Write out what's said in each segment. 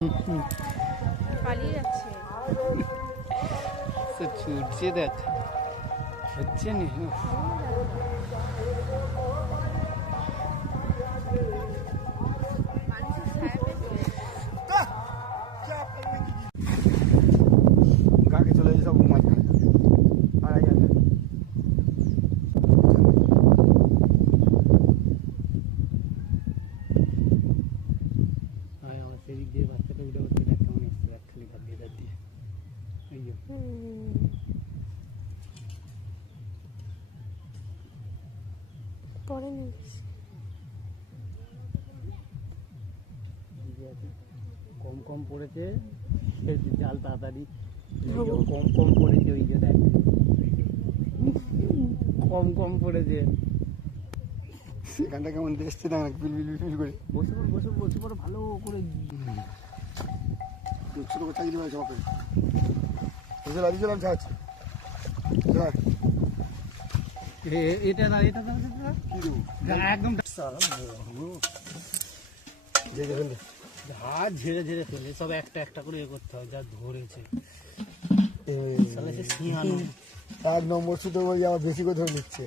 পালিয়ে যাচ্ছে। ছুটছে দেখ, হচ্ছে না। গাকে চলে যায় সব মাঝখানে মারা যাবে। আমার সেদিক দিয়ে বাচ্চাটা উঠে উঠতে দেখ কেমন এসছে, এক খালি ভাত দিয়ে দাঁত দিয়ে। এই যে পরে নিয়ে কম কম পড়েছে, জাল তাড়াতাড়ি কম কম পড়েছে। ওই যে দেখ কম কম পড়েছে। সেখানটা কেমন দেখছে না বিল বিল বিল করে বসে পড় বসে বসে পড়ো ভালো করে। ছোটো করে চাকরি করে জমা করে বুঝে লাগিয়ে চলাম ছাড় এটা না, এটা কি দেবো একদম হাত ঝেড়ে ঝেড়ে ফেলে সব একটা একটা করে করতে হয়, যা ধরেছে। এক নম্বর শুধু ওই আমার বেশি করে ধরে নিচ্ছে।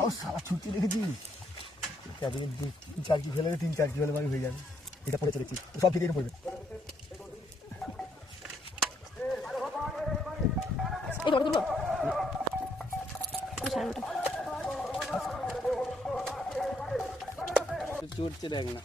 আর সারা ছুটি রেখেছিস তিন চারটি ফেলে 3-4টি ফেলে বাড়ি হয়ে যাবে। এটা পরে চলেছি সব থেকে এটা পড়বে। চড়ছে দেখ না।